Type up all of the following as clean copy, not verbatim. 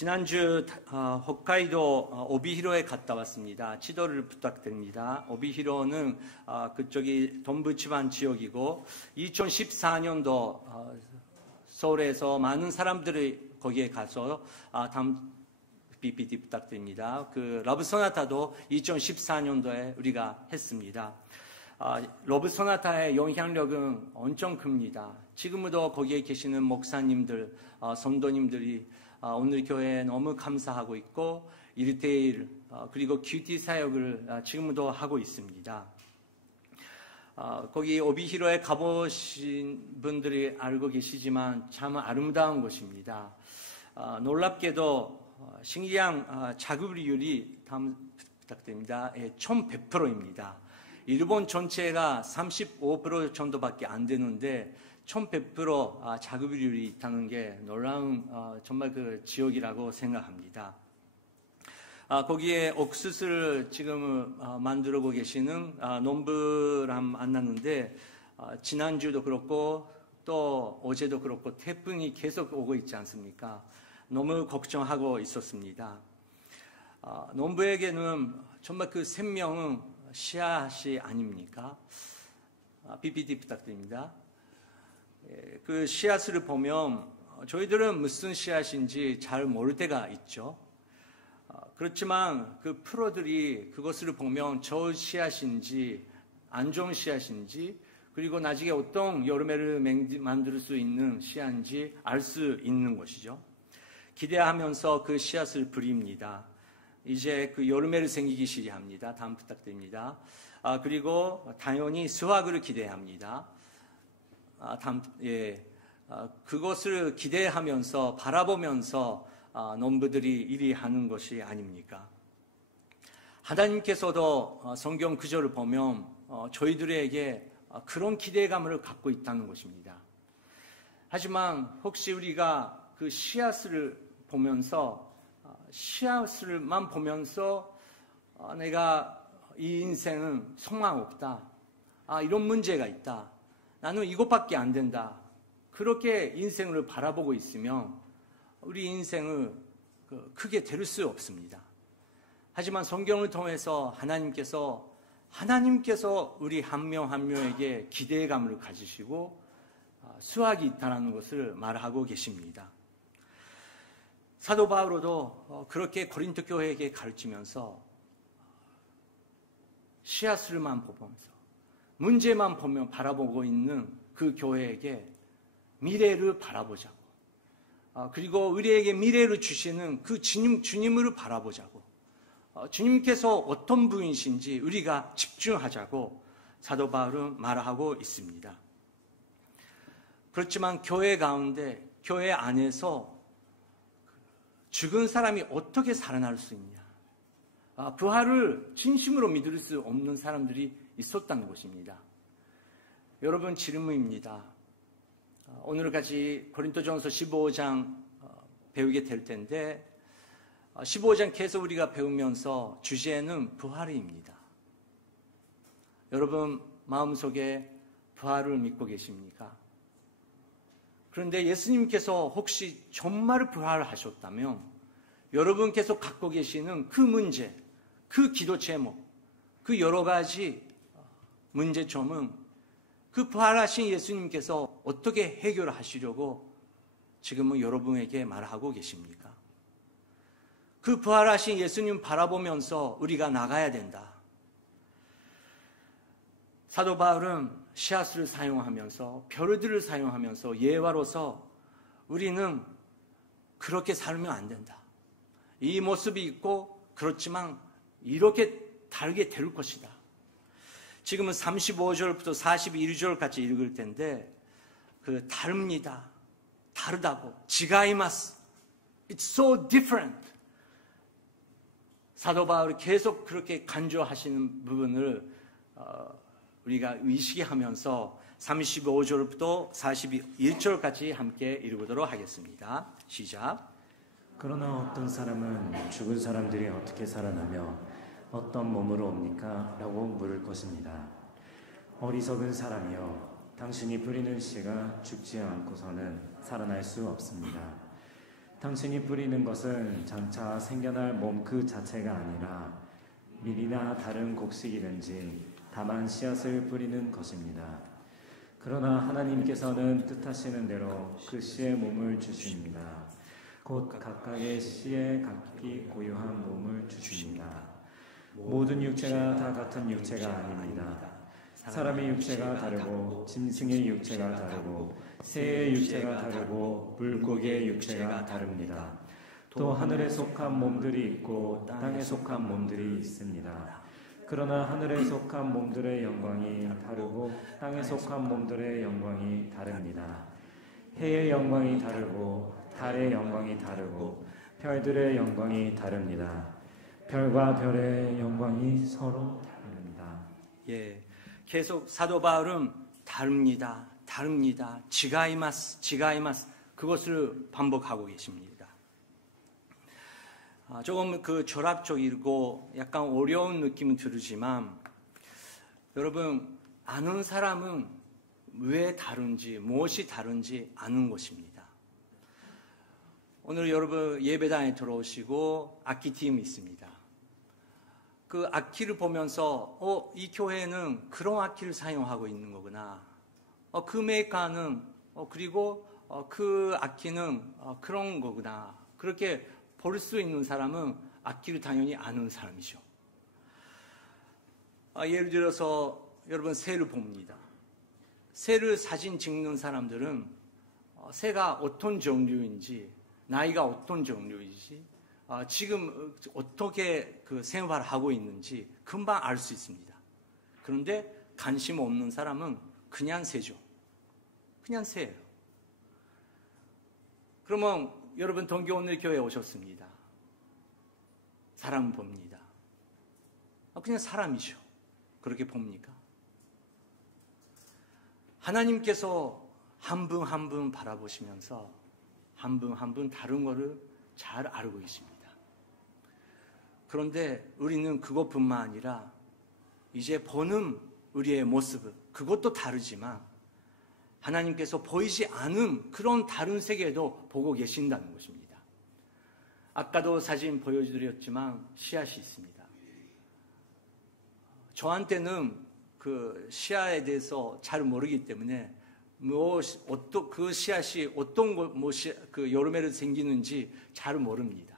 지난주 홋카이도 오비히로에 갔다 왔습니다. 지도를 부탁드립니다. 오비히로는 그쪽이 동부지방 지역이고 2014년도 서울에서 많은 사람들이 거기에 가서 다음 PPT 부탁드립니다. 그 러브 소나타도 2014년도에 우리가 했습니다. 러브 소나타의 영향력은 엄청 큽니다. 지금도 거기에 계시는 목사님들, 성도님들이 오늘 교회에 너무 감사하고 있고 1대1 그리고 큐티 사역을 지금도 하고 있습니다. 거기 오비히로에 가보신 분들이 알고 계시지만 참 아름다운 곳입니다. 놀랍게도 신기한 자급률이 다음 부탁드립니다. 1100%입니다. 일본 전체가 35% 정도밖에 안 되는데 1100% 자급률이 있다는 게 놀라운 정말 그 지역이라고 생각합니다. 거기에 옥수수를 지금 만들고 계시는 농부를 만났는데 지난주도 그렇고 또 어제도 그렇고 태풍이 계속 오고 있지 않습니까? 너무 걱정하고 있었습니다. 농부에게는 정말 그 생명은 씨앗이 아닙니까? PPT 부탁드립니다. 그 씨앗을 보면 저희들은 무슨 씨앗인지 잘 모를 때가 있죠. 그렇지만 그 프로들이 그것을 보면 좋은 씨앗인지 안 좋은 씨앗인지 그리고 나중에 어떤 열매를 만들 수 있는 씨앗인지 알 수 있는 것이죠. 기대하면서 그 씨앗을 뿌립니다. 이제 그 열매를 생기기 시작합니다. 다음 부탁드립니다. 그리고 당연히 수확을 기대합니다. 그것을 기대하면서 바라보면서 농부들이 일이 하는 것이 아닙니까? 하나님께서도 성경 구절을 보면 저희들에게 그런 기대감을 갖고 있다는 것입니다. 하지만 혹시 우리가 그 씨앗을 보면서 씨앗을만 보면서 내가 이 인생은 소망 없다. 이런 문제가 있다. 나는 이것밖에 안 된다. 그렇게 인생을 바라보고 있으면 우리 인생을 크게 데릴 수 없습니다. 하지만 성경을 통해서 하나님께서 우리 한 명 한 명에게 기대감을 가지시고 수확이 있다는 것을 말하고 계십니다. 사도 바울도 그렇게 고린도 교회에게 가르치면서 씨앗을만 보면서 문제만 바라보고 있는 그 교회에게 미래를 바라보자고 그리고 우리에게 미래를 주시는 그 주님을 바라보자고 주님께서 어떤 분이신지 우리가 집중하자고 사도 바울은 말하고 있습니다. 그렇지만 교회 가운데 교회 안에서 죽은 사람이 어떻게 살아날 수 있냐? 부활을 진심으로 믿을 수 없는 사람들이 있었다는 것입니다. 여러분 질문입니다. 오늘까지 고린도전서 15장 배우게 될 텐데 15장 계속 우리가 배우면서 주제는 부활입니다. 여러분 마음속에 부활을 믿고 계십니까? 그런데 예수님께서 혹시 정말 부활을 하셨다면 여러분께서 갖고 계시는 그 문제, 그 기도 제목, 그 여러 가지 문제점은 그 부활하신 예수님께서 어떻게 해결하시려고 지금은 여러분에게 말하고 계십니까? 그 부활하신 예수님 바라보면서 우리가 나가야 된다. 사도 바울은 씨앗을 사용하면서 벼르들을 사용하면서 예화로서 우리는 그렇게 살면 안 된다. 이 모습이 있고 그렇지만 이렇게 다르게 될 것이다. 지금은 35절부터 41절까지 읽을 텐데 그 다릅니다. 다르다고. 지가이마스. It's so different. 사도 바울이 계속 그렇게 강조하시는 부분을 우리가 의식하면서 35절부터 41절까지 함께 읽도록 하겠습니다. 시작. 그러나 어떤 사람은 죽은 사람들이 어떻게 살아나며 어떤 몸으로 옵니까? 라고 물을 것입니다. 어리석은 사람이여, 당신이 부리는 씨가 죽지 않고서는 살아날 수 없습니다. 당신이 뿌리는 것은 장차 생겨날 몸 그 자체가 아니라 밀이나 다른 곡식이든지 다만 씨앗을 뿌리는 것입니다. 그러나 하나님께서는 뜻하시는 대로 그 씨의 몸을 주십니다. 곧 각각의 씨에 각기 고유한 몸을 주십니다. 모든 육체가 다 같은 육체가 아닙니다. 사람의 육체가 다르고 짐승의 육체가 다르고 새의 육체가 다르고 물고기의 육체가 다릅니다. 또 하늘에 속한 몸들이 있고 땅에 속한 몸들이 있습니다. 그러나 하늘에 속한 몸들의 영광이 다르고 땅에 속한 몸들의 영광이 다릅니다. 해의 영광이 다르고 달의 영광이 다르고 별들의 영광이 다릅니다. 별과 별의 영광이 서로 다릅니다. 예, 계속 사도 바울은 다릅니다. 지가이마스 그것을 반복하고 계십니다. 조금 그 철학적이고 약간 어려운 느낌은 들지만 여러분 아는 사람은 왜 다른지 무엇이 다른지 아는 것입니다. 오늘 여러분 예배당에 들어오시고 악기팀이 있습니다. 그 악기를 보면서 이 교회는 그런 악기를 사용하고 있는 거구나. 그 메이커는 그리고 그 악기는 그런 거구나. 그렇게 볼 수 있는 사람은 악기를 당연히 아는 사람이죠. 예를 들어서 여러분 새를 봅니다. 새를 사진 찍는 사람들은 새가 어떤 종류인지 나이가 어떤 종류인지 지금 어떻게 그 생활을 하고 있는지 금방 알 수 있습니다. 그런데 관심 없는 사람은 그냥 새죠. 그냥 새예요. 그러면 여러분 동교오늘교회에 오셨습니다. 사람 봅니다. 그냥 사람이죠. 그렇게 봅니까? 하나님께서 한 분 한 분 바라보시면서 한 분 한 분 다른 거를 잘 알고 계십니다. 그런데 우리는 그것뿐만 아니라 이제 보는 우리의 모습 그것도 다르지만 하나님께서 보이지 않은 그런 다른 세계도 보고 계신다는 것입니다. 아까도 사진 보여드렸지만 씨앗이 있습니다. 저한테는 그 씨앗에 대해서 잘 모르기 때문에 그 씨앗이 어떤 그 여름에를 생기는지 잘 모릅니다.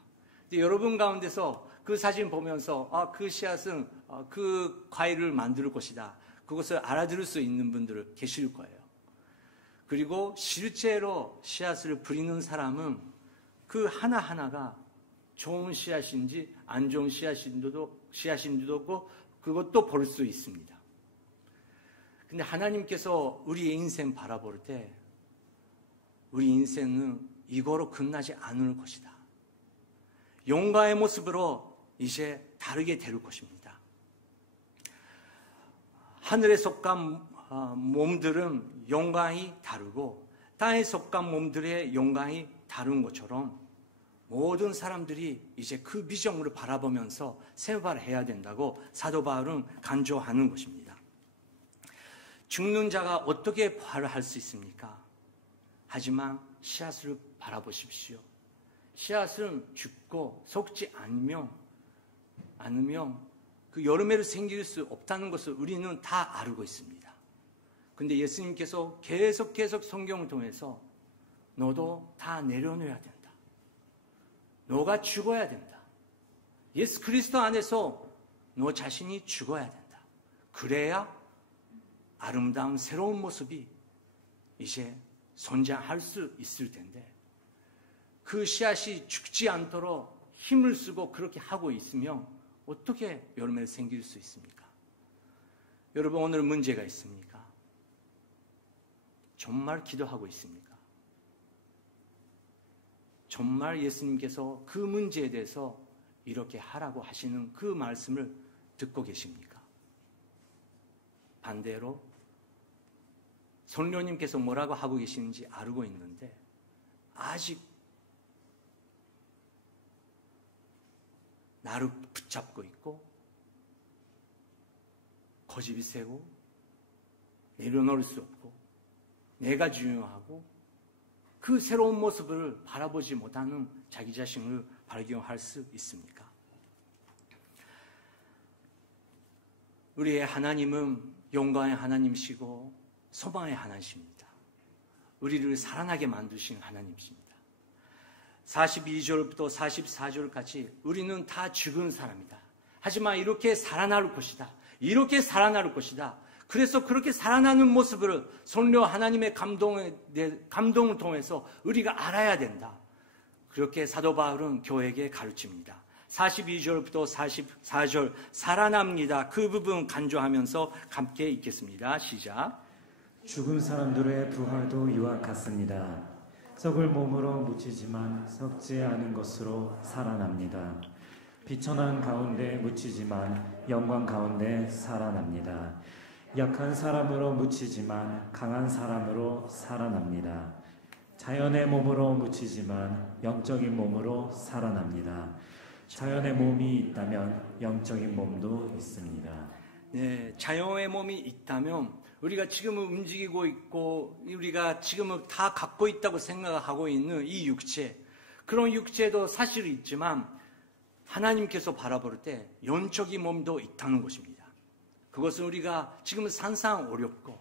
근데 여러분 가운데서 그 사진 보면서 그 씨앗은 그 과일을 만들 것이다. 그것을 알아들을 수 있는 분들 계실 거예요. 그리고 실제로 씨앗을 뿌리는 사람은 그 하나하나가 좋은 씨앗인지 안 좋은 씨앗인지도 없고 그것도 볼 수 있습니다. 근데 하나님께서 우리의 인생 바라볼 때 우리 인생은 이거로 끝나지 않을 것이다. 영광의 모습으로 이제 다르게 될 것입니다. 하늘에 속한 몸들은 영광이 다르고 땅에 속한 몸들의 영광이 다른 것처럼 모든 사람들이 이제 그 비전으로 바라보면서 생활해야 된다고 사도 바울은 강조하는 것입니다. 죽는 자가 어떻게 부활을 할 수 있습니까? 하지만 씨앗을 바라보십시오. 씨앗은 죽고 속지 않으면 그 여름에를 생길 수 없다는 것을 우리는 다 알고 있습니다. 근데 예수님께서 계속 성경을 통해서 너도 다 내려놓아야 된다. 너가 죽어야 된다. 예수 그리스도 안에서 너 자신이 죽어야 된다. 그래야 아름다운 새로운 모습이 이제 선장할 수 있을 텐데 그 씨앗이 죽지 않도록 힘을 쓰고 그렇게 하고 있으면 어떻게 여름에 생길 수 있습니까? 여러분 오늘 문제가 있습니까? 정말 기도하고 있습니까? 정말 예수님께서 그 문제에 대해서 이렇게 하라고 하시는 그 말씀을 듣고 계십니까? 반대로 성령님께서 뭐라고 하고 계시는지 알고 있는데 아직 나를 붙잡고 있고 고집이 세고 내려놓을 수 없고 내가 중요하고 그 새로운 모습을 바라보지 못하는 자기 자신을 발견할 수 있습니까? 우리의 하나님은 영광의 하나님이시고 소망의 하나님이십니다. 우리를 살아나게 만드신 하나님이십니다. 42절부터 44절까지 우리는 다 죽은 사람이다. 하지만 이렇게 살아날 것이다. 이렇게 살아날 것이다. 그래서 그렇게 살아나는 모습을 성령 하나님의 감동을 통해서 우리가 알아야 된다. 그렇게 사도 바울은 교회에게 가르칩니다. 42절부터 44절 살아납니다. 그 부분 간주하면서 함께 읽겠습니다. 시작. 죽은 사람들의 부활도 이와 같습니다. 썩을 몸으로 묻히지만 썩지 않은 것으로 살아납니다. 비천한 가운데 묻히지만 영광 가운데 살아납니다. 약한 사람으로 묻히지만 강한 사람으로 살아납니다. 자연의 몸으로 묻히지만 영적인 몸으로 살아납니다. 자연의 몸이 있다면 영적인 몸도 있습니다. 네, 자연의 몸이 있다면 우리가 지금은 움직이고 있고 우리가 지금은 다 갖고 있다고 생각하고 있는 이 육체, 그런 육체도 사실은 있지만 하나님께서 바라볼 때 영적인 몸도 있다는 것입니다. 그것은 우리가 지금은 상상 어렵고,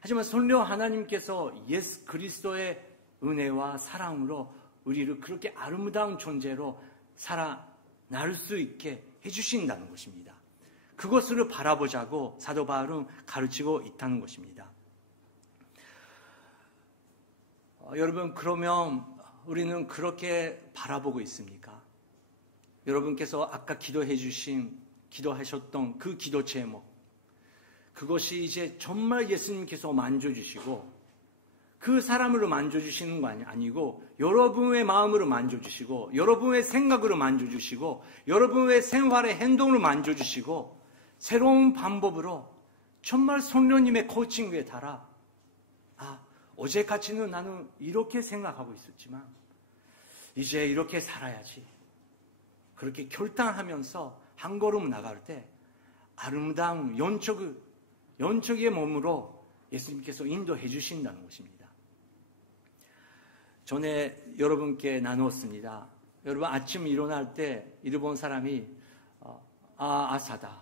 하지만 성령 하나님께서 예수 그리스도의 은혜와 사랑으로 우리를 그렇게 아름다운 존재로 살아날 수 있게 해주신다는 것입니다. 그것을 바라보자고 사도 바울은 가르치고 있다는 것입니다. 여러분, 그러면 우리는 그렇게 바라보고 있습니까? 여러분께서 아까 기도하셨던 그 기도 제목, 그것이 이제 정말 예수님께서 만져주시고 그 사람으로 만져주시는 거 아니고 여러분의 마음으로 만져주시고 여러분의 생각으로 만져주시고 여러분의 생활의 행동으로 만져주시고 새로운 방법으로 정말 성령님의 코칭에 따라 어제까지는 나는 이렇게 생각하고 있었지만 이제 이렇게 살아야지, 그렇게 결단하면서 한 걸음 나갈 때 아름다운 영적의 몸으로 예수님께서 인도해 주신다는 것입니다. 전에 여러분께 나누었습니다. 여러분 아침 일어날 때 일본 사람이 아사다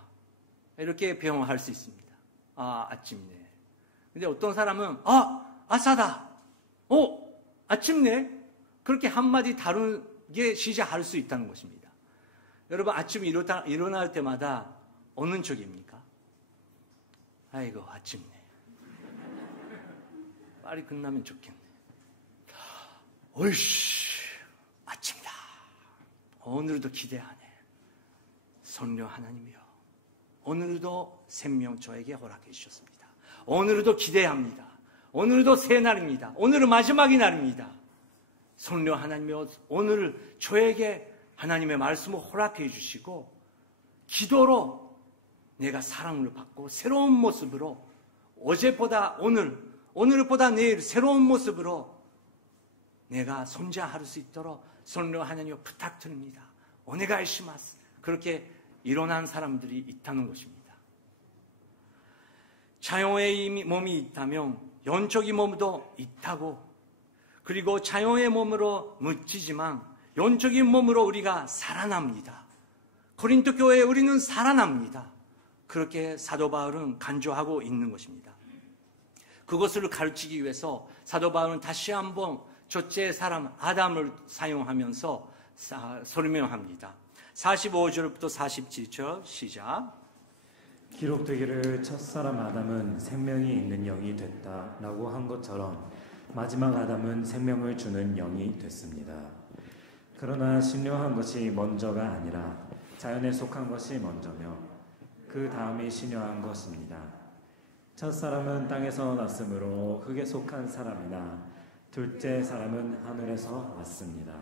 이렇게 표현할 수 있습니다. 아침네. 근데 어떤 사람은 아사다, 아침네, 그렇게 한마디 다르게 시작할 수 있다는 것입니다. 여러분 아침 일어날 때마다 어느 쪽입니까? 아이고 아침네, 빨리 끝나면 좋겠네. 얼씨 아침이다, 오늘도 기대하네. 성령 하나님이여, 오늘도 생명 저에게 허락해 주셨습니다. 오늘도 기대합니다. 오늘도 새 날입니다. 오늘은 마지막의 날입니다. 성령 하나님이여, 오늘 저에게 하나님의 말씀을 허락해 주시고 기도로 내가 사랑을 받고 새로운 모습으로 어제보다 오늘보다 내일 새로운 모습으로 내가 손자할 수 있도록 성령 하나님을 부탁드립니다. 오네가이시마스. 그렇게 일어난 사람들이 있다는 것입니다. 자연의 몸이 있다면 영적인 몸도 있다고, 그리고 자연의 몸으로 묻히지만 영적인 몸으로 우리가 살아납니다. 고린도 교회에 우리는 살아납니다. 그렇게 사도 바울은 간주하고 있는 것입니다. 그것을 가르치기 위해서 사도 바울은 다시 한번 첫째 사람 아담을 사용하면서 설명합니다. 45절부터 47절 시작. 기록되기를 첫사람 아담은 생명이 있는 영이 됐다라고 한 것처럼 마지막 아담은 생명을 주는 영이 됐습니다. 그러나 신령한 것이 먼저가 아니라 자연에 속한 것이 먼저며 그 다음이 신령한 것입니다. 첫사람은 땅에서 났으므로 흙에 속한 사람이나 둘째 사람은 하늘에서 왔습니다.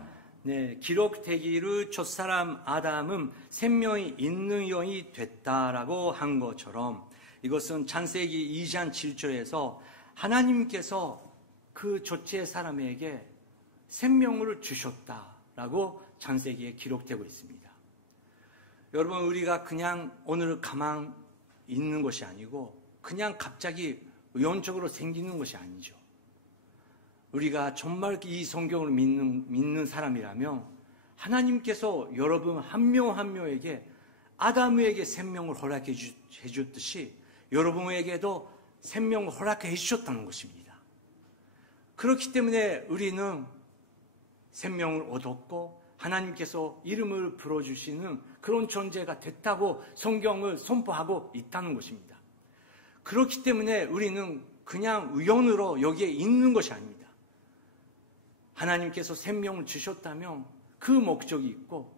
네, 기록되기를 첫사람 아담은 생명이 있는 영이 됐다라고 한 것처럼 이것은 창세기 2장 7절에서 하나님께서 그 첫째 사람에게 생명을 주셨다라고 창세기에 기록되고 있습니다. 여러분, 우리가 그냥 오늘 가만 있는 것이 아니고 그냥 갑자기 우연적으로 생기는 것이 아니죠. 우리가 정말 이 성경을 믿는 사람이라면 하나님께서 여러분 한 명 한 명에게 아담에게 생명을 허락해 주듯이 여러분에게도 생명을 허락해 주셨다는 것입니다. 그렇기 때문에 우리는 생명을 얻었고 하나님께서 이름을 불러주시는 그런 존재가 됐다고 성경을 선포하고 있다는 것입니다. 그렇기 때문에 우리는 그냥 우연으로 여기에 있는 것이 아닙니다. 하나님께서 생명을 주셨다면 그 목적이 있고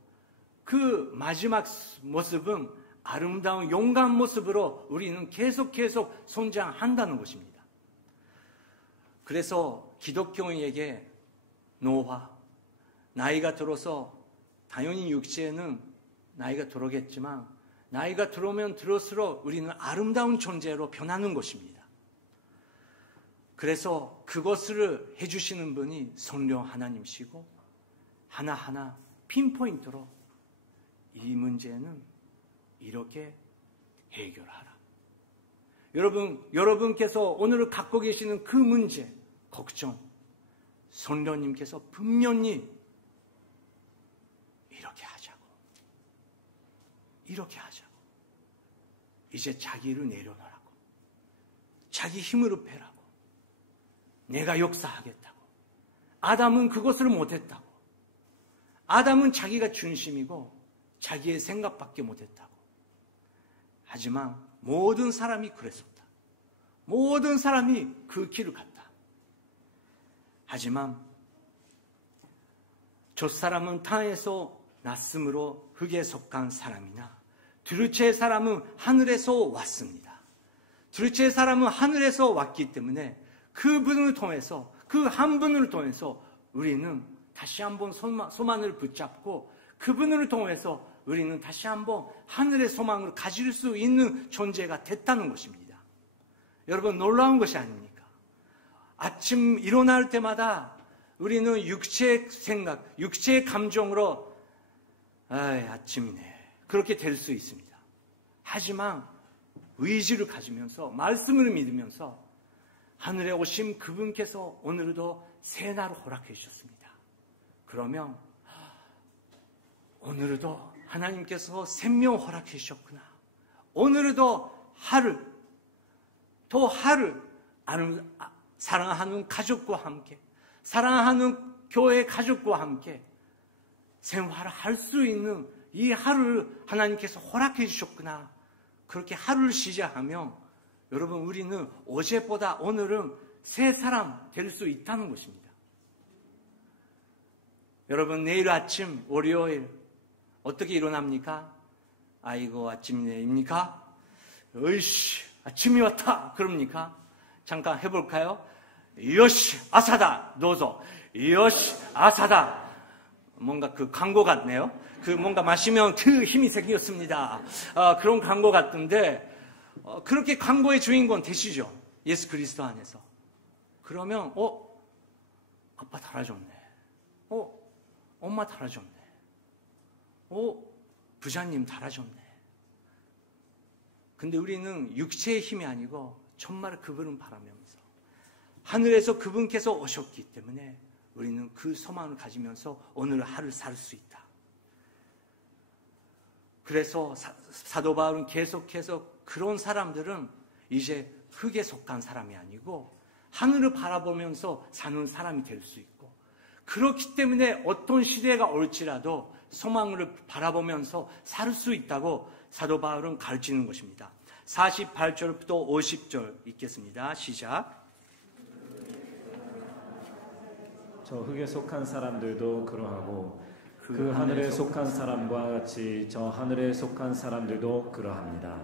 그 마지막 모습은 아름다운 용감한 모습으로 우리는 계속 성장한다는 것입니다. 그래서 기독교인에게 노화, 나이가 들어서 당연히 육체는 나이가 들어겠지만 나이가 들어오면 들을수록 우리는 아름다운 존재로 변하는 것입니다. 그래서 그것을 해주시는 분이 성령 하나님이시고 하나하나 핀포인트로 이 문제는 이렇게 해결하라. 여러분께서 오늘 갖고 계시는 그 문제, 걱정, 성령님께서 분명히 이렇게 하자고. 이제 자기를 내려놓으라고. 자기 힘으로 패라고. 내가 역사하겠다고. 아담은 그것을 못했다고. 아담은 자기가 중심이고 자기의 생각밖에 못했다고. 하지만 모든 사람이 그랬었다. 모든 사람이 그 길을 갔다. 하지만 저 사람은 땅에서 났으므로 흙에 속한 사람이나 둘째 사람은 하늘에서 왔습니다. 둘째 사람은 하늘에서 왔기 때문에 그분을 통해서 그 한 분을 통해서 우리는 다시 한번 소망을 붙잡고 그분을 통해서 우리는 다시 한번 하늘의 소망을 가질 수 있는 존재가 됐다는 것입니다. 여러분 놀라운 것이 아닙니까? 아침 일어날 때마다 우리는 육체의 생각, 육체의 감정으로 아침이네 그렇게 될 수 있습니다. 하지만 의지를 가지면서 말씀을 믿으면서 하늘에 오신 그분께서 오늘도 새날을 허락해 주셨습니다. 그러면 오늘도 하나님께서 생명 허락해 주셨구나. 오늘도 하루 사랑하는 가족과 함께 사랑하는 교회 가족과 함께 생활을 할 수 있는 이 하루를 하나님께서 허락해 주셨구나. 그렇게 하루를 시작하면 여러분 우리는 어제보다 오늘은 새 사람 될 수 있다는 것입니다. 여러분 내일 아침 월요일 어떻게 일어납니까? 아이고 아침이네입니까? 으이씨 아침이 왔다 그럽니까? 잠깐 해볼까요? 요시 아사다 노조 요시 아사다 뭔가 그 광고 같네요. 그 뭔가 마시면 그 힘이 생겼습니다. 그런 광고 같던데 그렇게 광고의 주인공 되시죠? 예수 그리스도 안에서. 그러면 아빠 달아줬네. 엄마 달아줬네. 부자님 달아줬네. 근데 우리는 육체의 힘이 아니고 정말 그분을 바라면서 하늘에서 그분께서 오셨기 때문에 우리는 그 소망을 가지면서 오늘 하루를 살 수 있다. 그래서 사도 바울은 계속해서 그런 사람들은 이제 흙에 속한 사람이 아니고 하늘을 바라보면서 사는 사람이 될 수 있고 그렇기 때문에 어떤 시대가 올지라도 소망을 바라보면서 살 수 있다고 사도 바울은 가르치는 것입니다. 48절부터 50절 읽겠습니다. 시작. 저 흙에 속한 사람들도 그러하고 그 하늘에 속한 사람과 같이 저 하늘에 속한 사람들도 그러합니다.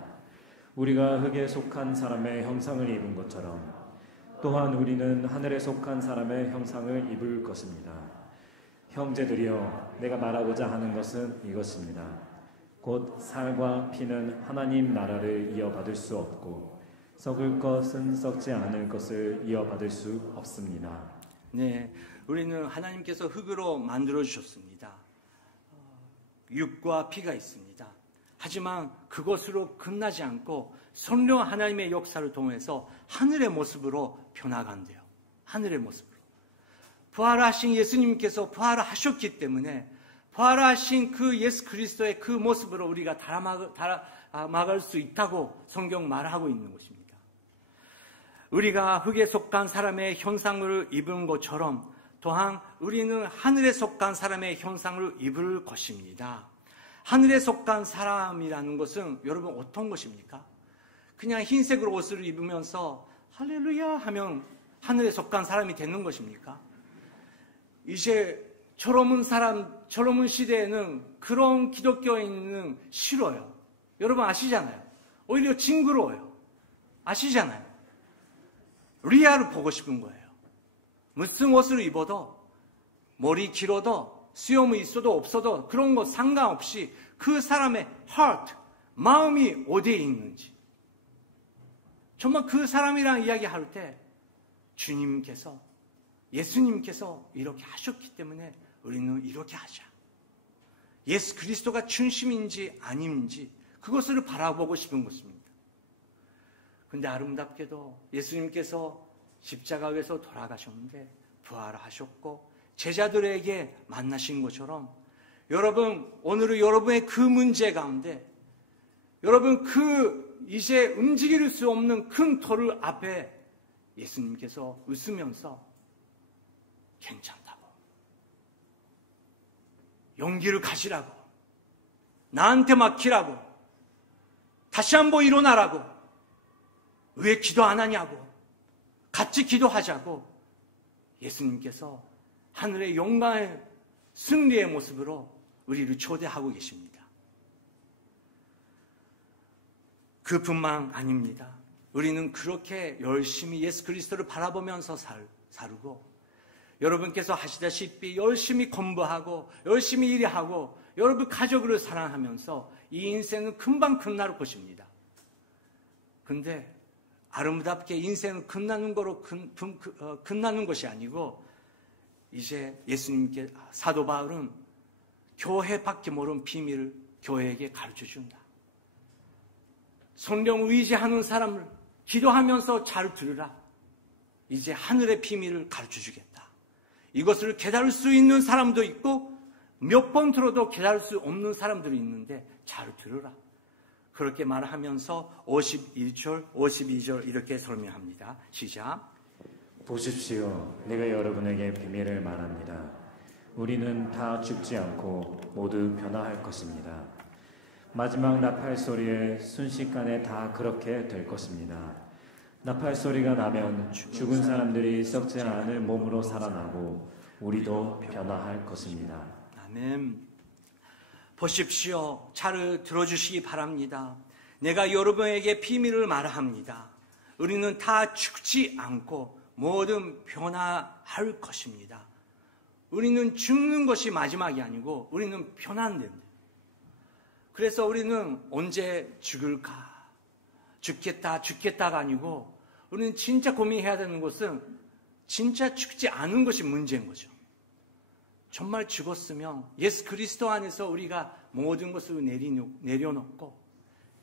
우리가 흙에 속한 사람의 형상을 입은 것처럼 또한 우리는 하늘에 속한 사람의 형상을 입을 것입니다. 형제들이여 내가 말하고자 하는 것은 이것입니다. 곧 살과 피는 하나님 나라를 이어받을 수 없고 썩을 것은 썩지 않을 것을 이어받을 수 없습니다. 네, 우리는 하나님께서 흙으로 만들어 주셨습니다. 육과 피가 있습니다. 하지만 그것으로 끝나지 않고 성령 하나님의 역사를 통해서 하늘의 모습으로 변화간대요. 하늘의 모습으로. 부활하신 예수님께서 부활하셨기 때문에 부활하신 그 예수 그리스도의 그 모습으로 우리가 달아나갈 수 있다고 성경 말하고 있는 것입니다. 우리가 흙에 속한 사람의 형상을 입은 것처럼 또한 우리는 하늘에 속한 사람의 형상을 입을 것입니다. 하늘에 속한 사람이라는 것은 여러분 어떤 것입니까? 그냥 흰색으로 옷을 입으면서 할렐루야 하면 하늘에 속한 사람이 되는 것입니까? 이제 저러문 시대에는 그런 기독교인은 싫어요. 여러분 아시잖아요. 오히려 징그러워요. 아시잖아요. 리아를 보고 싶은 거예요. 무슨 옷을 입어도 머리 길어도 수염이 있어도 없어도 그런 거 상관없이 그 사람의 heart, 마음이 어디에 있는지 정말 그 사람이랑 이야기할 때 주님께서 예수님께서 이렇게 하셨기 때문에 우리는 이렇게 하자. 예수 그리스도가 중심인지 아닌지 그것을 바라보고 싶은 것입니다. 근데 아름답게도 예수님께서 십자가에서 돌아가셨는데 부활하셨고 제자들에게 만나신 것처럼 여러분 오늘은 여러분의 그 문제 가운데 여러분 그 이제 움직일 수 없는 큰 돌을 앞에 예수님께서 웃으면서 괜찮다고 용기를 가지라고 나한테 맡기라고 다시 한번 일어나라고 왜 기도 안 하냐고 같이 기도하자고 예수님께서 하늘의 영광의 승리의 모습으로 우리를 초대하고 계십니다. 그뿐만 아닙니다. 우리는 그렇게 열심히 예수 그리스도를 바라보면서 살고 여러분께서 하시다시피 열심히 공부하고 열심히 일하고 여러분 가족을 사랑하면서 이 인생은 금방 끝날 것입니다. 근데 아름답게 인생은 끝나는 것이 아니고 이제 예수님께 사도 바울은 교회밖에 모르는 비밀을 교회에게 가르쳐준다. 성령 의지하는 사람을 기도하면서 잘 들으라. 이제 하늘의 비밀을 가르쳐주겠다. 이것을 깨달을 수 있는 사람도 있고 몇 번 들어도 깨달을 수 없는 사람들이 있는데 잘 들으라. 그렇게 말하면서 51절, 52절 이렇게 설명합니다. 시작. 보십시오. 내가 여러분에게 비밀을 말합니다. 우리는 다 죽지 않고 모두 변화할 것입니다. 마지막 나팔 소리에 순식간에 다 그렇게 될 것입니다. 나팔 소리가 나면 죽은 사람들이 썩지 않을 몸으로 살아나고 우리도 변화할 것입니다. 아멘. 보십시오. 잘 들어주시기 바랍니다. 내가 여러분에게 비밀을 말합니다. 우리는 다 죽지 않고 모든 변화할 것입니다. 우리는 죽는 것이 마지막이 아니고 우리는 변화된다. 그래서 우리는 언제 죽을까? 죽겠다가 아니고 우리는 진짜 고민해야 되는 것은 진짜 죽지 않은 것이 문제인 거죠. 정말 죽었으면 예수 그리스도 안에서 우리가 모든 것을 내려놓고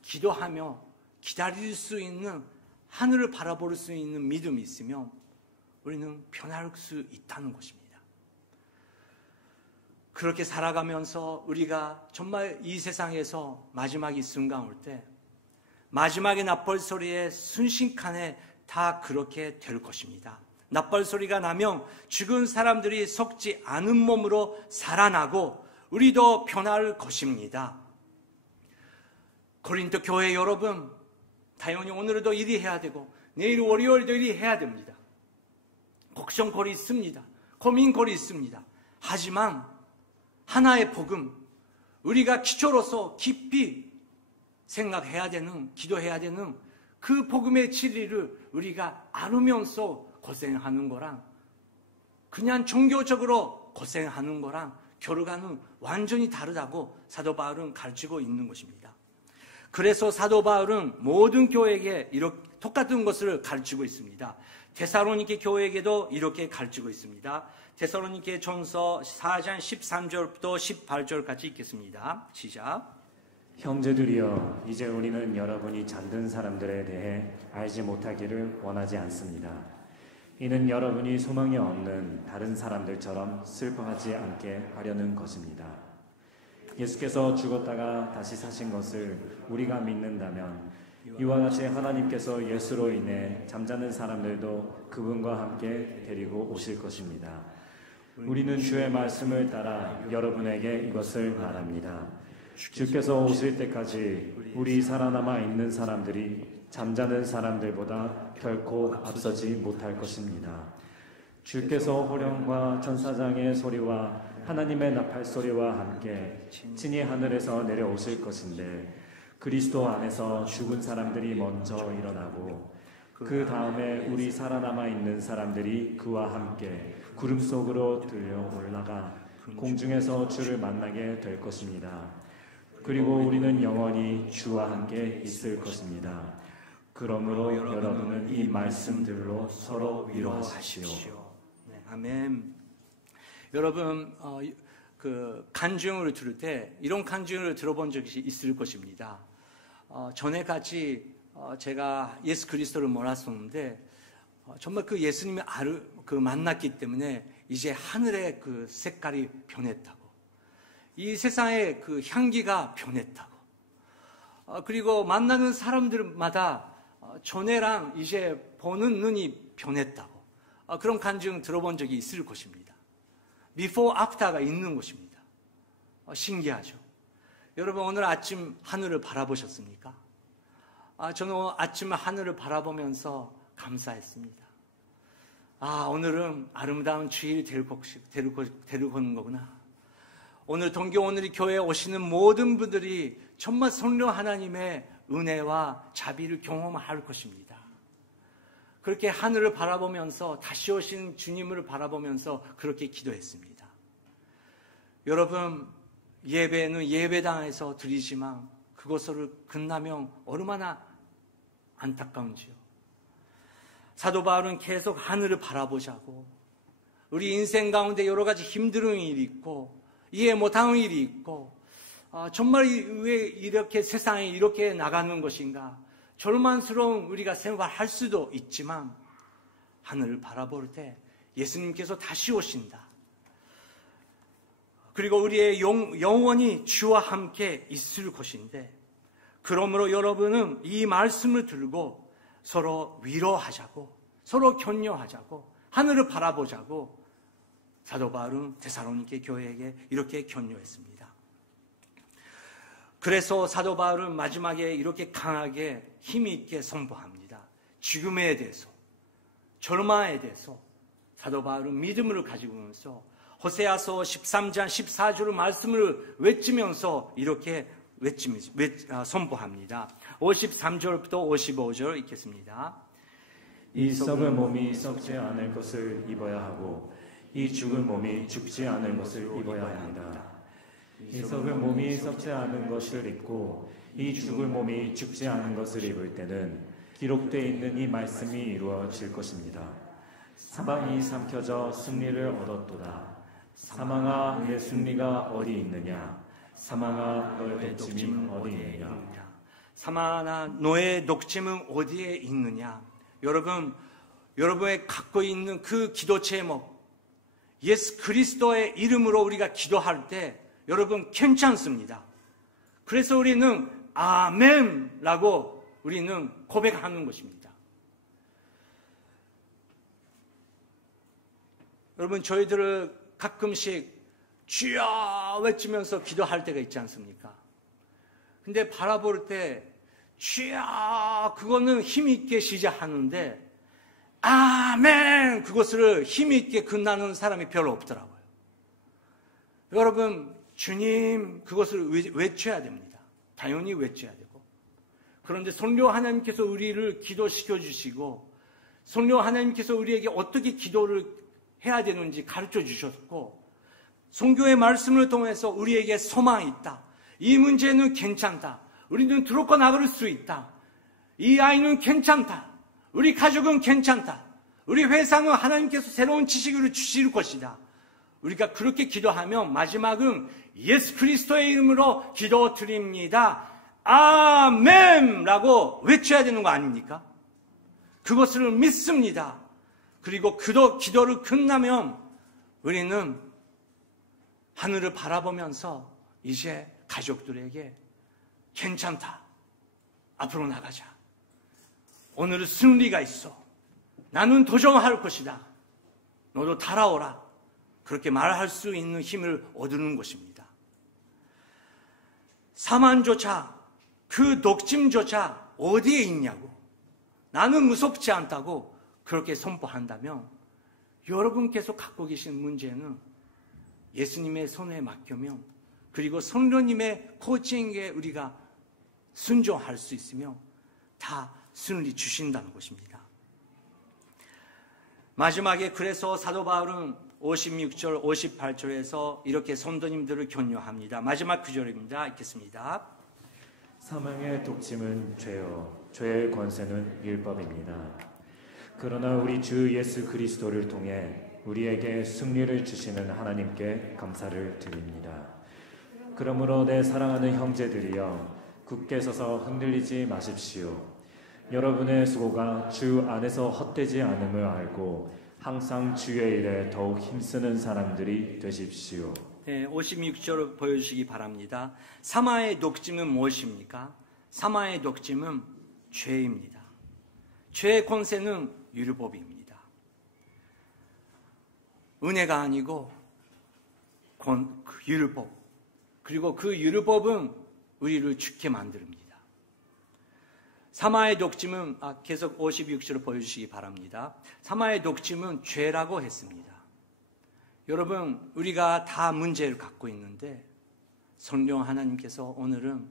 기도하며 기다릴 수 있는 하늘을 바라볼 수 있는 믿음이 있으면 우리는 변할 수 있다는 것입니다. 그렇게 살아가면서 우리가 정말 이 세상에서 마지막 이 순간 올 때 마지막의 나팔 소리에 순식간에 다 그렇게 될 것입니다. 나팔 소리가 나면 죽은 사람들이 썩지 않은 몸으로 살아나고 우리도 변할 것입니다. 고린도 교회 여러분, 당연히 오늘도 일이 해야 되고 내일 월요일도 일이 해야 됩니다. 걱정거리 있습니다. 고민거리 있습니다. 하지만 하나의 복음, 우리가 기초로서 깊이 생각해야 되는, 기도해야 되는 그 복음의 진리를 우리가 알으면서 고생하는 거랑 그냥 종교적으로 고생하는 거랑 결과는 완전히 다르다고 사도 바울은 가르치고 있는 것입니다. 그래서 사도 바울은 모든 교회에게 이렇게 똑같은 것을 가르치고 있습니다. 데살로니게 교회에게도 이렇게 가르치고 있습니다. 데살로니게 전서 4장 13절부터 18절까지 읽겠습니다. 시작. 형제들이여, 이제 우리는 여러분이 잠든 사람들에 대해 알지 못하기를 원하지 않습니다. 이는 여러분이 소망이 없는 다른 사람들처럼 슬퍼하지 않게 하려는 것입니다. 예수께서 죽었다가 다시 사신 것을 우리가 믿는다면 이와 같이 하나님께서 예수로 인해 잠자는 사람들도 그분과 함께 데리고 오실 것입니다. 우리는 주의 말씀을 따라 여러분에게 이것을 말합니다. 주께서 오실 때까지 우리 살아남아 있는 사람들이 잠자는 사람들보다 결코 앞서지 못할 것입니다. 주께서 호령과 천사장의 소리와 하나님의 나팔 소리와 함께 친히 하늘에서 내려오실 것인데 그리스도 안에서 죽은 사람들이 먼저 일어나고 그 다음에 우리 살아남아 있는 사람들이 그와 함께 구름 속으로 들려 올라가 공중에서 주를 만나게 될 것입니다. 그리고 우리는 영원히 주와 함께 있을 것입니다. 그러므로 여러분은 이 말씀들로 서로 위로하십시오. 네, 아멘. 여러분, 그 간증을 들을 때 이런 간증을 들어본 적이 있을 것입니다. 전에까지 제가 예수 그리스도를 몰랐었는데 정말 그 예수님을 만났기 때문에 이제 하늘의 그 색깔이 변했다고, 이 세상의 그 향기가 변했다고, 그리고 만나는 사람들마다 전에랑 이제 보는 눈이 변했다고, 그런 간증 들어본 적이 있을 것입니다. Before, After가 있는 것입니다. 신기하죠. 여러분, 오늘 아침 하늘을 바라보셨습니까? 저는 아침 하늘을 바라보면서 감사했습니다. 오늘은 아름다운 주일이 데리고 오는 거구나. 오늘 동교 오늘이 교회에 오시는 모든 분들이 정말 성령 하나님의 은혜와 자비를 경험할 것입니다. 그렇게 하늘을 바라보면서 다시 오신 주님을 바라보면서 그렇게 기도했습니다. 여러분, 예배는 예배당에서 드리지만 그것을 끝나면 얼마나 안타까운지요. 사도 바울은 계속 하늘을 바라보자고, 우리 인생 가운데 여러 가지 힘든 일이 있고 이해 못하는 일이 있고, 정말 왜 이렇게 세상이 이렇게 나가는 것인가, 절망스러운 우리가 생각할 수도 있지만 하늘을 바라볼 때 예수님께서 다시 오신다. 그리고 우리의 영원히 주와 함께 있을 것인데, 그러므로 여러분은 이 말씀을 들고 서로 위로하자고, 서로 격려하자고, 하늘을 바라보자고 사도 바울은 데살로니게 교회에게 이렇게 격려했습니다. 그래서 사도 바울은 마지막에 이렇게 강하게 힘이 있게 선포합니다. 죽음에 대해서, 절망에 대해서 사도 바울은 믿음을 가지고 오면서 호세아서 13장 14절의 말씀을 외치면서 이렇게 선포합니다. 53절부터 55절 읽겠습니다. 이 썩은 몸이 썩지 않을 것을 입어야 하고 이 죽은 몸이 죽지 않을 것을 입어야 합니다. 이 썩은 몸이 썩지 않은 것을 입고 이 죽을 몸이 죽지 않은 것을 입을 때는 기록되어 있는 이 말씀이 이루어질 것입니다. 사망이 삼켜져 승리를 얻었도다. 사망아, 내 승리가 어디 있느냐? 사망아, 너의 독침은 어디 있느냐? 사망아, 너의 독침은 어디에 있느냐? 여러분의 갖고 있는 그 기도 제목, 예수 그리스도의 이름으로 우리가 기도할 때 여러분 괜찮습니다. 그래서 우리는 아멘라고 우리는 고백하는 것입니다. 여러분, 저희들은 가끔씩 주여 외치면서 기도할 때가 있지 않습니까? 근데 바라볼 때 주여 그거는 힘있게 시작하는데 아멘 그것을 힘있게 끝나는 사람이 별로 없더라고요. 여러분, 주님 그것을 외쳐야 됩니다. 당연히 외쳐야 되고, 그런데 성령 하나님께서 우리를 기도시켜 주시고 성령 하나님께서 우리에게 어떻게 기도를 해야 되는지 가르쳐 주셨고, 성경의 말씀을 통해서 우리에게 소망이 있다. 이 문제는 괜찮다. 우리는 들어가 나갈 수 있다. 이 아이는 괜찮다. 우리 가족은 괜찮다. 우리 회사는 하나님께서 새로운 지식을 주실 것이다. 우리가 그렇게 기도하면 마지막은 예수 그리스도의 이름으로 기도드립니다. 아멘! 라고 외쳐야 되는 거 아닙니까? 그것을 믿습니다. 그리고 기도를 끝나면 우리는 하늘을 바라보면서 이제 가족들에게 괜찮다. 앞으로 나가자. 오늘은 승리가 있어. 나는 도전할 것이다. 너도 따라오라. 그렇게 말할 수 있는 힘을 얻는 것입니다. 사만조차, 그 독침조차 어디에 있냐고, 나는 무섭지 않다고 그렇게 선포한다면 여러분께서 갖고 계신 문제는 예수님의 손에 맡기면, 그리고 성령님의 코칭에 우리가 순종할 수 있으며 다 승리 주신다는 것입니다. 마지막에 그래서 사도 바울은 56절, 58절에서 이렇게 성도님들을 격려합니다. 마지막 구절입니다. 읽겠습니다. 사망의 독침은 죄요, 죄의 권세는 율법입니다. 그러나 우리 주 예수 그리스도를 통해 우리에게 승리를 주시는 하나님께 감사를 드립니다. 그러므로 내 사랑하는 형제들이여, 굳게 서서 흔들리지 마십시오. 여러분의 수고가 주 안에서 헛되지 않음을 알고 항상 주의 일에 더욱 힘쓰는 사람들이 되십시오. 네, 56절을 보여주시기 바랍니다. 사마의 독침은 무엇입니까? 사마의 독침은 죄입니다. 죄의 권세는 율법입니다. 은혜가 아니고 율법. 그리고 그 율법은 우리를 죽게 만듭니다. 사마의 독침은 계속 56절을 보여주시기 바랍니다. 사마의 독침은 죄라고 했습니다. 여러분, 우리가 다 문제를 갖고 있는데 성령 하나님께서 오늘은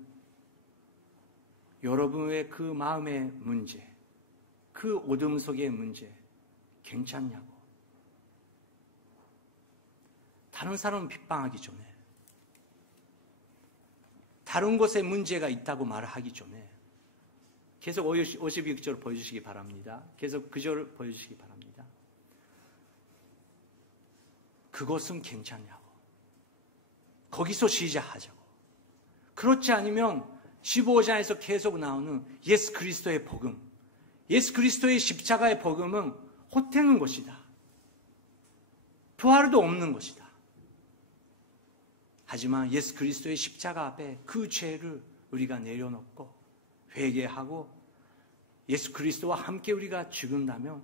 여러분의 그 마음의 문제, 그 어둠 속의 문제 괜찮냐고, 다른 사람은 핍박하기 전에, 다른 곳에 문제가 있다고 말하기 전에 계속 56절 보여주시기 바랍니다. 계속 그 절을 보여주시기 바랍니다. 그것은 괜찮냐고, 거기서 시작하자고. 그렇지 않으면 15장에서 계속 나오는 예수 그리스도의 복음, 예수 그리스도의 십자가의 복음은 헛되는 것이다. 부활도 없는 것이다. 하지만 예수 그리스도의 십자가 앞에 그 죄를 우리가 내려놓고 회개하고 예수 그리스도와 함께 우리가 죽은다면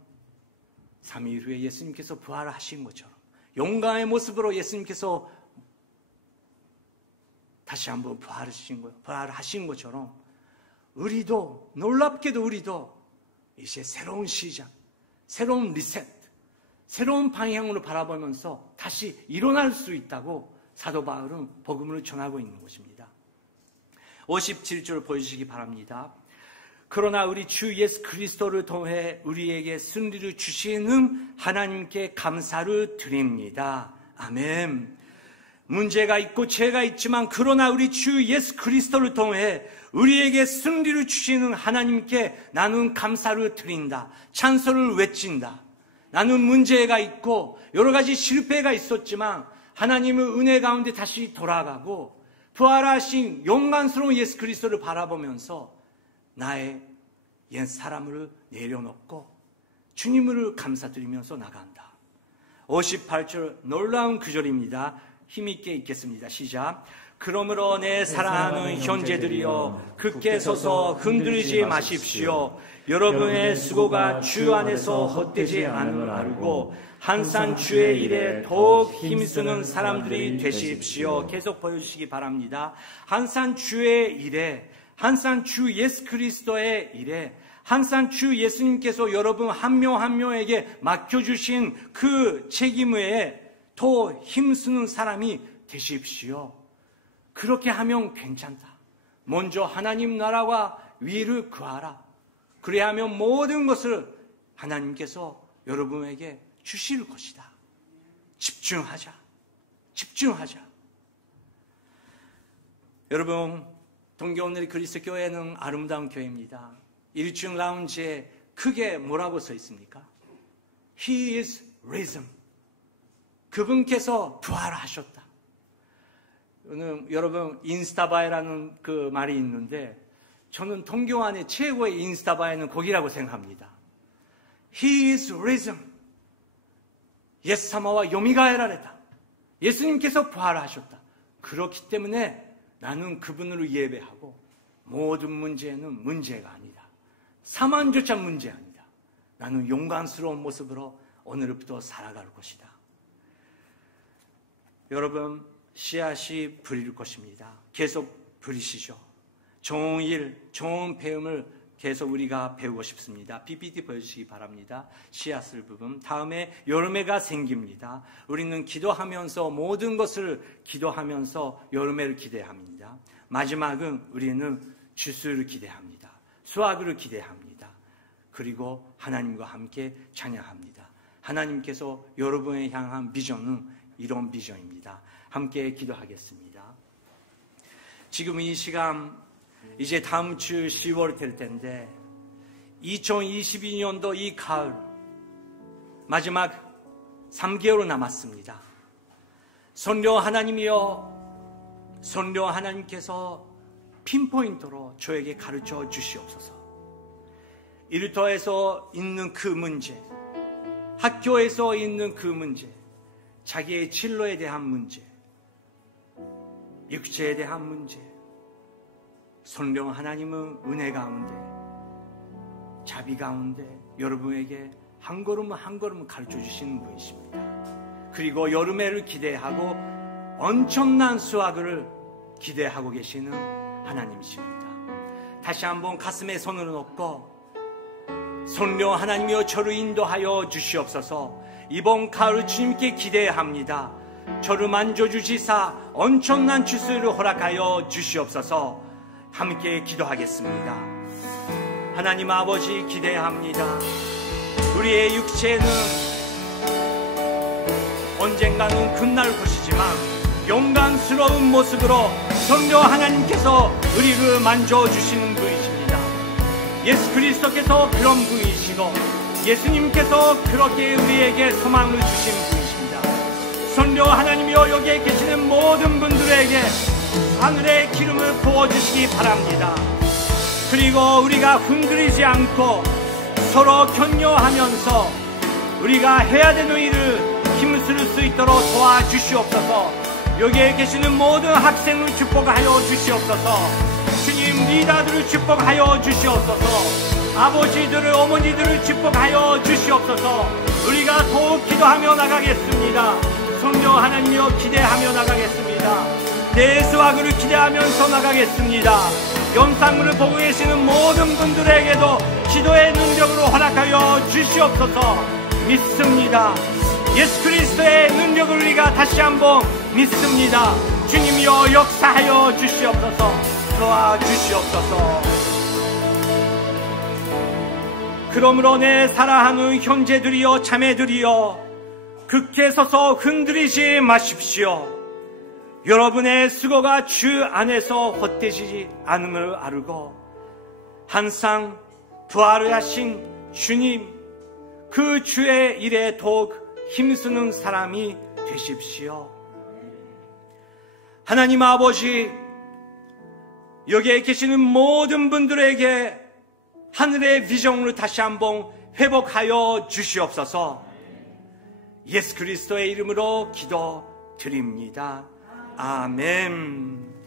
3일 후에 예수님께서 부활하신 것처럼, 영광의 모습으로 예수님께서 다시 한번 부활하신 것처럼 우리도, 놀랍게도 우리도 이제 새로운 시작, 새로운 리셋, 새로운 방향으로 바라보면서 다시 일어날 수 있다고 사도 바울은 복음을 전하고 있는 것입니다. 57절 보여주시기 바랍니다. 그러나 우리 주 예수 그리스도를 통해 우리에게 승리를 주시는 하나님께 감사를 드립니다. 아멘. 문제가 있고 죄가 있지만 그러나 우리 주 예수 그리스도를 통해 우리에게 승리를 주시는 하나님께 나는 감사를 드린다. 찬송을 외친다. 나는 문제가 있고 여러 가지 실패가 있었지만 하나님의 은혜 가운데 다시 돌아가고 부활하신 영광스러운 예수 그리스도를 바라보면서 나의 옛 사람을 내려놓고 주님을 감사드리면서 나간다. 58절 놀라운 구절입니다. 힘있게 읽겠습니다. 시작. 그러므로 내 사랑하는 형제들이여, 굳게 서서 흔들리지 마십시오. 여러분의 수고가 주 안에서 헛되지 않음을 알고 항상 주의 일에 더욱 힘쓰는 사람들이 되십시오. 계속 보여주시기 바랍니다. 항상 주의 일에, 항상 주 예수 그리스도의 일에, 항상 주 예수님께서 여러분 한 명 한 명에게 맡겨주신 그 책임에 더 힘쓰는 사람이 되십시오. 그렇게 하면 괜찮다. 먼저 하나님 나라와 위를 구하라. 그래야 하면 모든 것을 하나님께서 여러분에게 주실 것이다. 집중하자. 집중하자. 여러분, 동교오늘의 그리스도교회는 아름다운 교회입니다. 1층 라운지에 크게 뭐라고 써 있습니까? He is risen. 그분께서 부활하셨다. 여러분, 인스타바이라는 그 말이 있는데 저는 동교 안에 최고의 인스타바이는 거기라고 생각합니다. He is risen. 예수사마와 요미가에라레다. 예수님께서 부활하셨다. 그렇기 때문에 나는 그분으로 예배하고 모든 문제는 문제가 아니다. 사망조차 문제 아니다. 나는 용감스러운 모습으로 오늘부터 살아갈 것이다. 여러분, 씨앗이 부릴 것입니다. 계속 부리시죠. 좋은 일, 좋은 배움을 계속 우리가 배우고 싶습니다. PPT 보여주시기 바랍니다. 씨앗을 부분. 다음에 여름해가 생깁니다. 우리는 기도하면서 모든 것을 기도하면서 여름해를 기대합니다. 마지막은 우리는 주스를 기대합니다. 수확을 기대합니다. 그리고 하나님과 함께 찬양합니다. 하나님께서 여러분을 향한 비전은 이런 비전입니다. 함께 기도하겠습니다. 지금 이 시간 이제 다음 주 10월 될 텐데 2022년도 이 가을 마지막 3개월 남았습니다. 성령 하나님이여, 성령 하나님께서 핀포인트로 저에게 가르쳐 주시옵소서. 일터에서 있는 그 문제, 학교에서 있는 그 문제, 자기의 진로에 대한 문제, 육체에 대한 문제, 성령 하나님은 은혜 가운데, 자비 가운데 여러분에게 한 걸음 한 걸음 가르쳐 주시는 분이십니다. 그리고 여름해를 기대하고 엄청난 수확을 기대하고 계시는 하나님이십니다. 다시 한번 가슴에 손을 얹고 성령 하나님이여 저를 인도하여 주시옵소서. 이번 가을 주님께 기대합니다. 저를 만져주시사 엄청난 주스를 허락하여 주시옵소서. 함께 기도하겠습니다. 하나님 아버지 기대합니다. 우리의 육체는 언젠가는 끝날 것이지만 영광스러운 모습으로 성령 하나님께서 우리를 만져주시는 분이십니다. 예수 그리스도께서 그런 분이시고 예수님께서 그렇게 우리에게 소망을 주시는 분이십니다. 성령 하나님이여 여기에 계시는 모든 분들에게 하늘의 기름을 부어주시기 바랍니다. 그리고 우리가 흔들리지 않고 서로 격려하면서 우리가 해야 되는 일을 힘쓸 수 있도록 도와주시옵소서. 여기에 계시는 모든 학생을 축복하여 주시옵소서. 주님 리더들을 축복하여 주시옵소서. 아버지들을 어머니들을 축복하여 주시옵소서. 우리가 더욱 기도하며 나가겠습니다. 성령 하나님이여 기대하며 나가겠습니다. 내 수확을 기대하면서 나가겠습니다. 영상을 보고 계시는 모든 분들에게도 기도의 능력으로 허락하여 주시옵소서. 믿습니다. 예수 그리스도의 능력을 우리가 다시 한번 믿습니다. 주님이여 역사하여 주시옵소서. 도와주시옵소서. 그러므로 내 사랑하는 형제들이여 자매들이여 굳게 서서 흔들리지 마십시오. 여러분의 수고가 주 안에서 헛되지 않음을 알고 항상 부활을 하신 주님 그 주의 일에 더욱 힘쓰는 사람이 되십시오. 하나님 아버지 여기에 계시는 모든 분들에게 하늘의 비전을 다시 한번 회복하여 주시옵소서. 예수 그리스도의 이름으로 기도드립니다. 아멘.